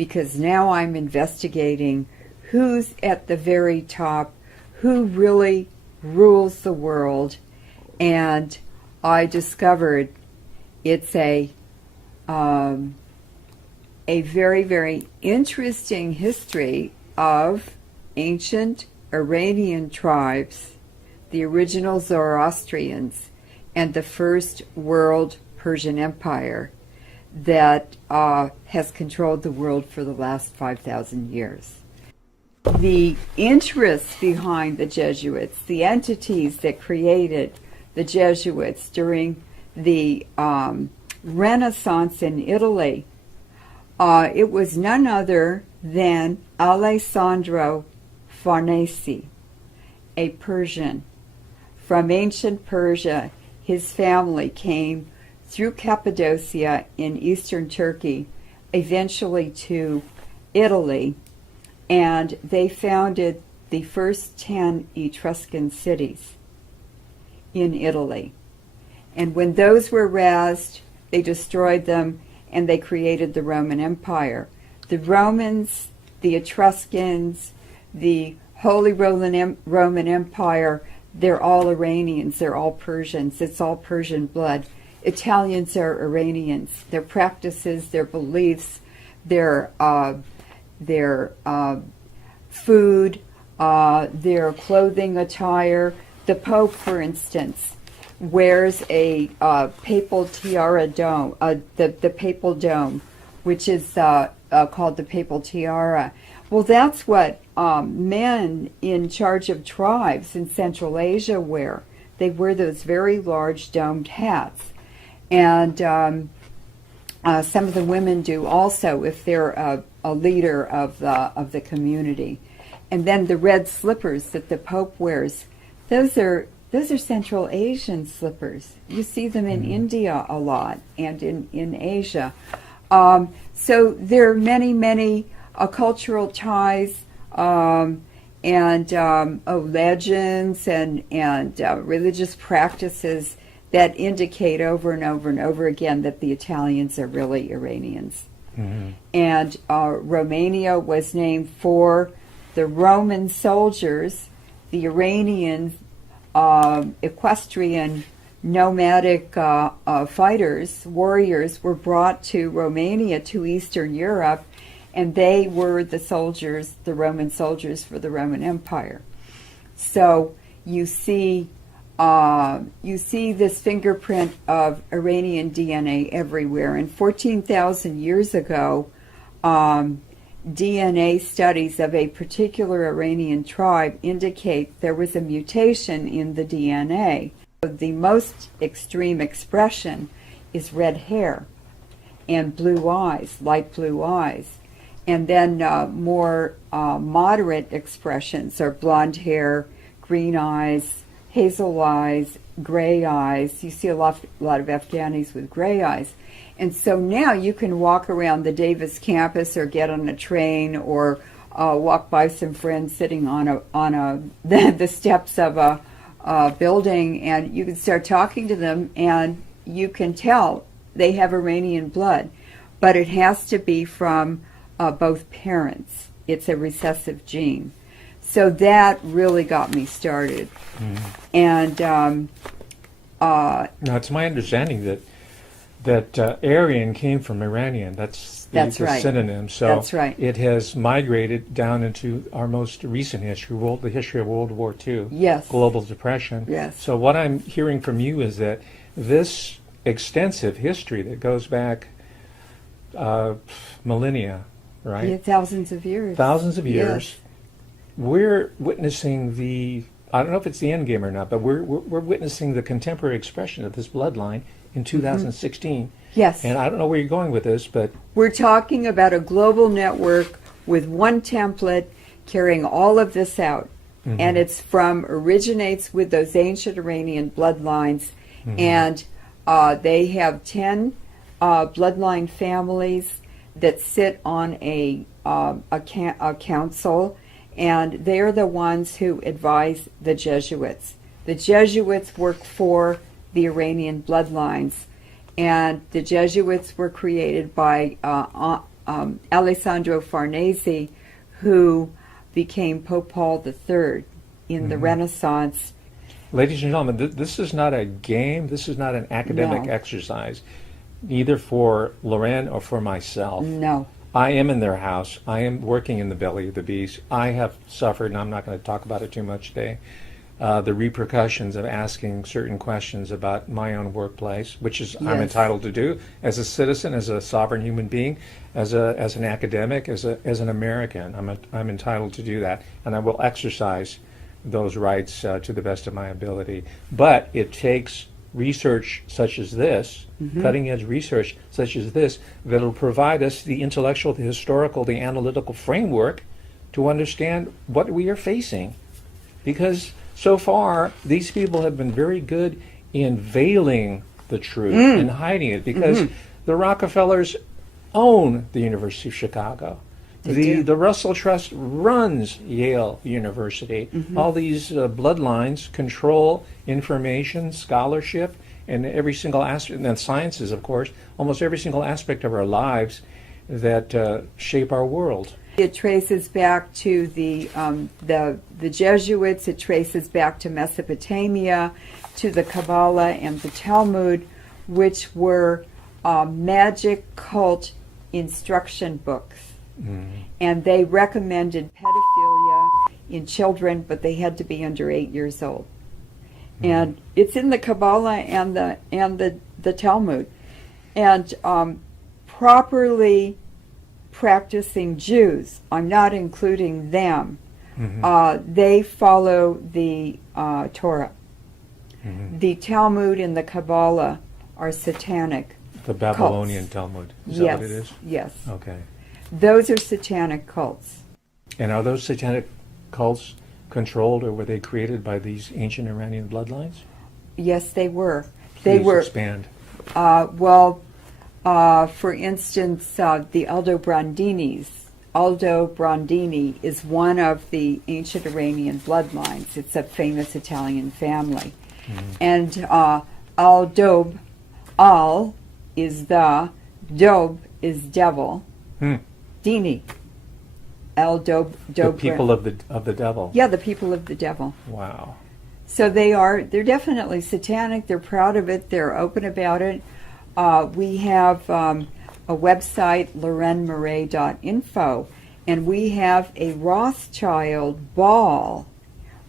because now I'm investigating who's at the very top, who really rules the world, and I discovered it's a very, very interesting history of ancient Iranian tribes, the original Zoroastrians, and the first world Persian Empire that has controlled the world for the last 5,000 years. The interest behind the Jesuits, the entities that created the Jesuits during the Renaissance in Italy, it was none other than Alessandro Farnese, a Persian. From ancient Persia, his family came through Cappadocia in eastern Turkey, eventually to Italy, and they founded the first 10 Etruscan cities in Italy. And when those were razed, they destroyed them and they created the Roman Empire. The Romans, the Etruscans, the Holy Roman Empire, they're all Iranians, they're all Persians, it's all Persian blood. Italians are Iranians. Their practices, their beliefs, their food, their clothing attire. The Pope, for instance, wears a papal tiara dome, the papal dome, which is called the papal tiara. Well, that's what men in charge of tribes in Central Asia wear. They wear those very large domed hats. And some of the women do also if they're a leader of the community. And then the red slippers that the Pope wears, those are Central Asian slippers. You see them in India a lot and in Asia. So there are many, many cultural ties and legends and religious practices that indicate over and over and over again that the Italians are really Iranians. Mm-hmm. And Romania was named for the Roman soldiers, the Iranian equestrian nomadic fighters, warriors, were brought to Romania, to Eastern Europe, and they were the soldiers, the Roman soldiers for the Roman Empire. So you see this fingerprint of Iranian DNA everywhere. And 14,000 years ago, DNA studies of a particular Iranian tribe indicate there was a mutation in the DNA. The most extreme expression is red hair and blue eyes, light blue eyes. And then more moderate expressions are blonde hair, green eyes, hazel eyes, gray eyes. You see a lot of Afghanis with gray eyes. And so now you can walk around the Davis campus or get on a train or walk by some friends sitting on the steps of a building, and you can start talking to them, and you can tell they have Iranian blood. But it has to be from both parents. It's a recessive gene. So that really got me started. And now it's my understanding that Aryan came from Iranian. That's the right. synonym. So that's right. It has migrated down into our most recent history, the history of World War II, yes, global depression. Yes. So what I'm hearing from you is that this extensive history that goes back millennia, right? Yeah, thousands of years. Thousands of years. Yes. We're witnessing I don't know if it's the end game or not, but we're witnessing the contemporary expression of this bloodline in 2016. Yes. And I don't know where you're going with this, but we're talking about a global network with one template carrying all of this out. Mm-hmm. And originates with those ancient Iranian bloodlines. Mm-hmm. And they have 10 bloodline families that sit on a council, and they're the ones who advise the Jesuits. The Jesuits work for the Iranian bloodlines, and the Jesuits were created by Alessandro Farnese, who became Pope Paul III in the Renaissance. Ladies and gentlemen, this is not a game. This is not an academic No. exercise, neither for Loren or for myself. No. I am in their house. I am working in the belly of the beast. I have suffered, and I'm not going to talk about it too much today, the repercussions of asking certain questions about my own workplace, which is I'm Yes. entitled to do as a citizen, as a sovereign human being, as an academic, as an American. I'm entitled to do that, and I will exercise those rights to the best of my ability. But it takes research such as this, cutting-edge research such as this, that will provide us the intellectual, the historical, the analytical framework to understand what we are facing. Because so far, these people have been very good in veiling the truth and hiding it, because the Rockefellers own the University of Chicago. They do. The Russell Trust runs Yale University. All these bloodlines control information, scholarship, and every single aspect, and sciences, of course, almost every single aspect of our lives that shape our world. It traces back to the Jesuits. It traces back to Mesopotamia, to the Kabbalah and the Talmud, which were magic cult instruction books. And they recommended pedophilia in children, but they had to be under 8 years old. And it's in the Kabbalah and the Talmud. And properly practicing Jews, I'm not including them, they follow the Torah. The Talmud and the Kabbalah are satanic. The Babylonian cults. Talmud. Is Yes, that what it is? yes. Okay. Those are satanic cults. And are those satanic cults controlled, or were they created by these ancient Iranian bloodlines? Yes, they were. They Please were. expand. For instance, the Aldo Brandini is one of the ancient Iranian bloodlines. It's a famous Italian family. And Al-Dob, Al is the, Dob is devil, Dini. Al-Dob, The people of the devil. Yeah, the people of the devil. Wow. So they're definitely satanic. They're proud of it. They're open about it. We have a website, lorenmurray.info, and we have a Rothschild ball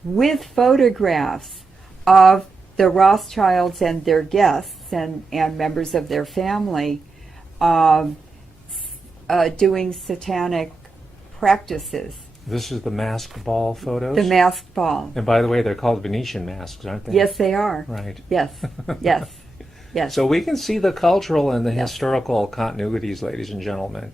with photographs of the Rothschilds and their guests and members of their family doing satanic practices. This is the masked ball photos? The masked ball. And by the way, they're called Venetian masks, aren't they? Yes, they are. Right. Yes, yes, yes. So we can see the cultural and the historical continuities, ladies and gentlemen.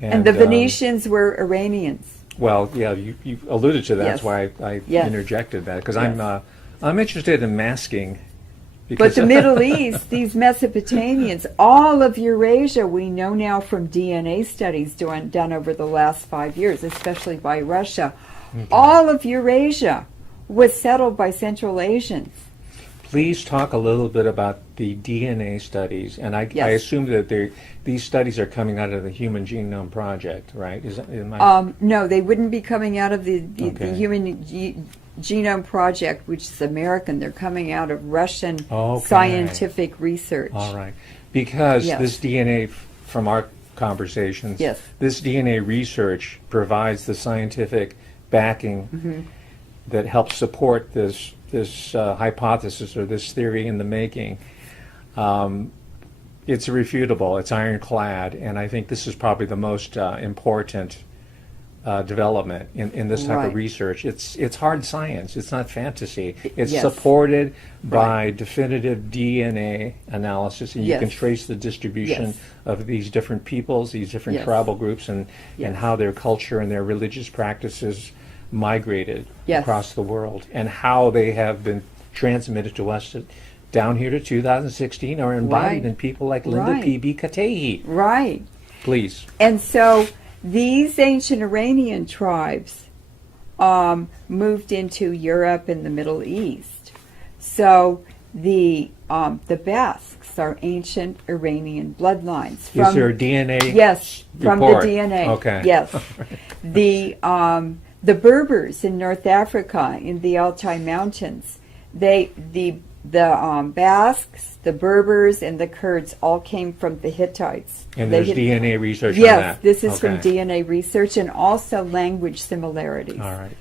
And the Venetians were Iranians. Well, yeah, you alluded to that. Yes. That's why I Yes. interjected that, because Yes. I'm interested in masking. But the Middle East, these Mesopotamians, all of Eurasia, we know now from DNA studies done over the last 5 years, especially by Russia, all of Eurasia was settled by Central Asians. Please talk a little bit about the DNA studies, and I Yes. assume that these studies are coming out of the Human Genome Project, right? Am I- No, they wouldn't be coming out of the Okay. Human Genome Project, which is American. They're coming out of Russian Okay. scientific research. All right. Because Yes. this DNA, from our conversations, Yes. this DNA research provides the scientific backing that helps support this hypothesis or this theory in the making. It's irrefutable. It's ironclad, and I think this is probably the most important development in this type Right. of research. It's hard science. It's not fantasy. It's Yes. supported by definitive DNA analysis, and you Yes. can trace the distribution Yes. of these different peoples, these different Yes. tribal groups, and Yes. how their culture and their religious practices migrated Yes. across the world, and how they have been transmitted to us down here to 2016 are embodied Right. in people like Linda Right. P.B. Katehi. Right. Please. And so these ancient Iranian tribes moved into Europe and the Middle East. So the the Basques are ancient Iranian bloodlines. Is there a DNA? Yes, from the report? DNA. Okay. Yes. The Berbers in North Africa, in the Altai Mountains, the Basques, the Berbers, and the Kurds all came from the Hittites. And there's DNA research on Yes, that? this is from Okay. DNA research, and also language similarities. All right.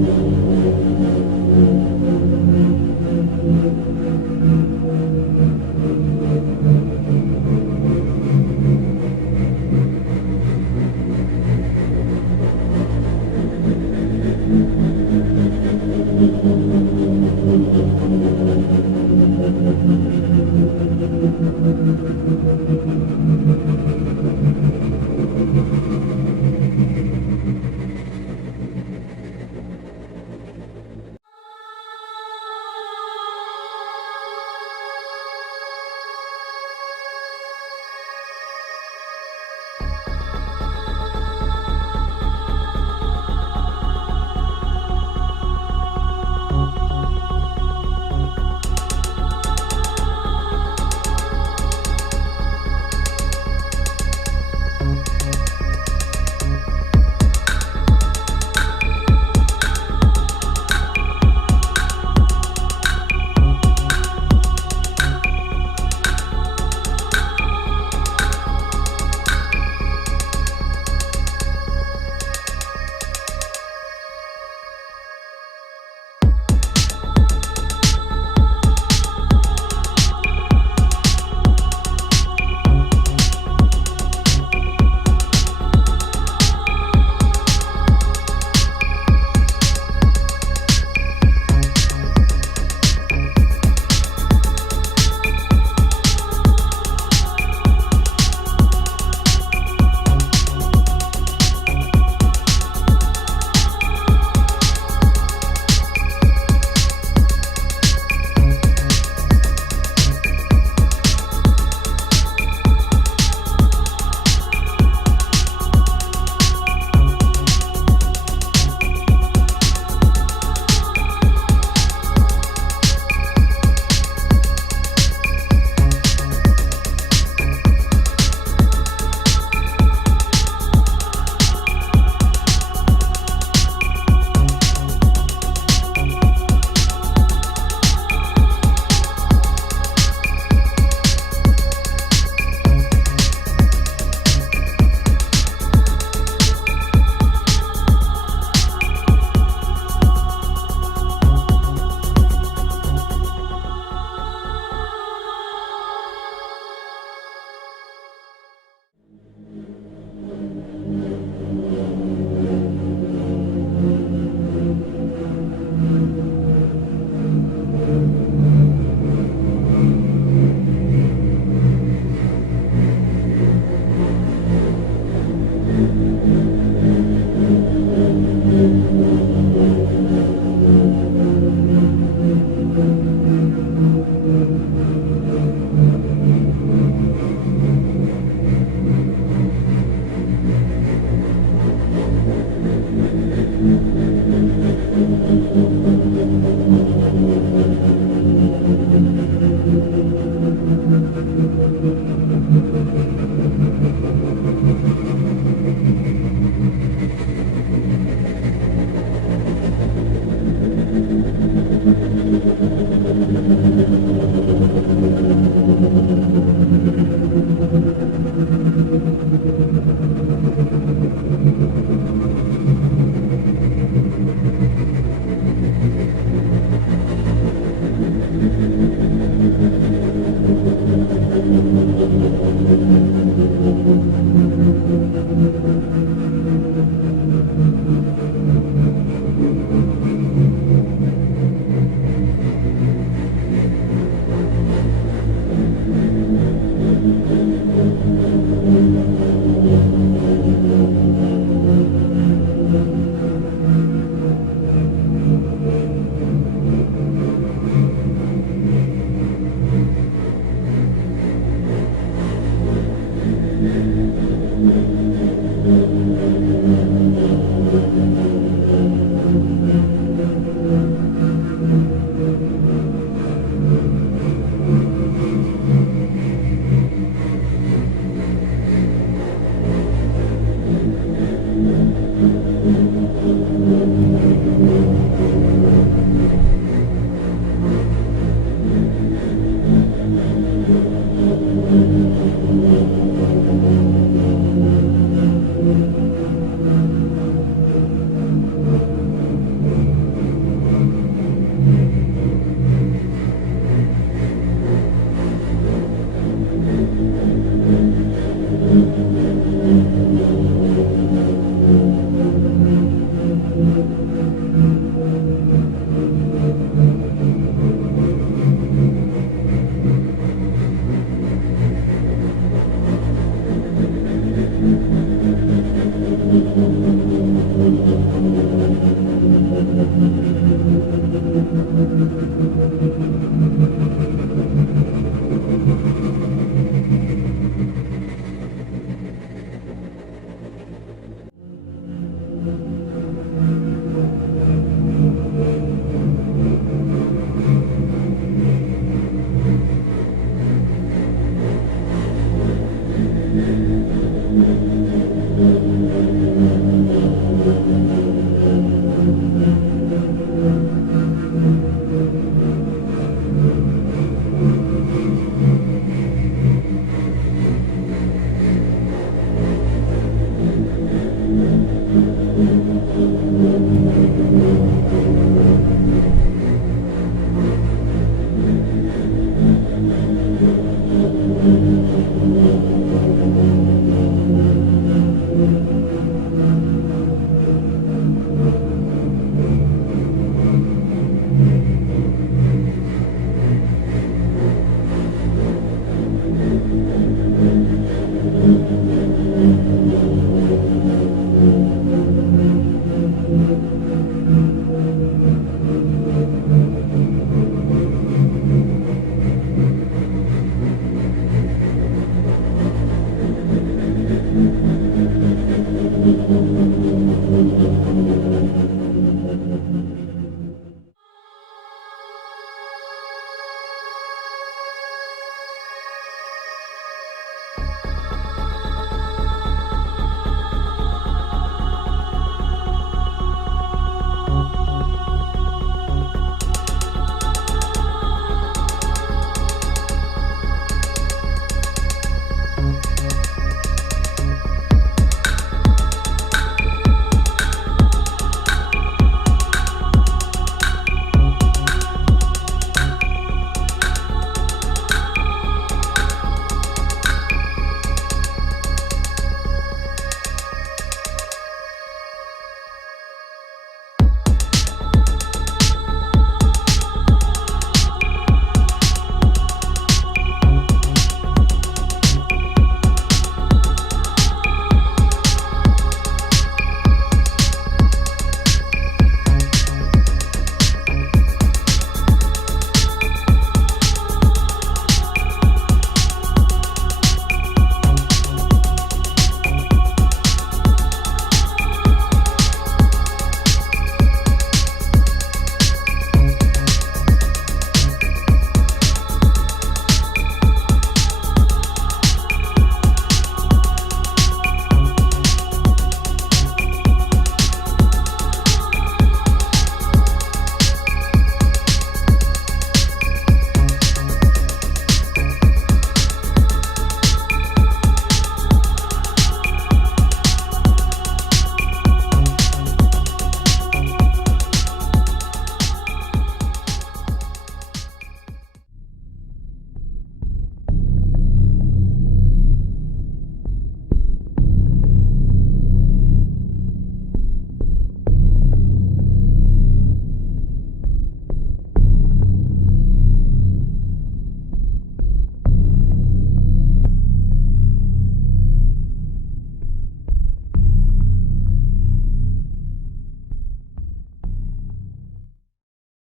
Thank you.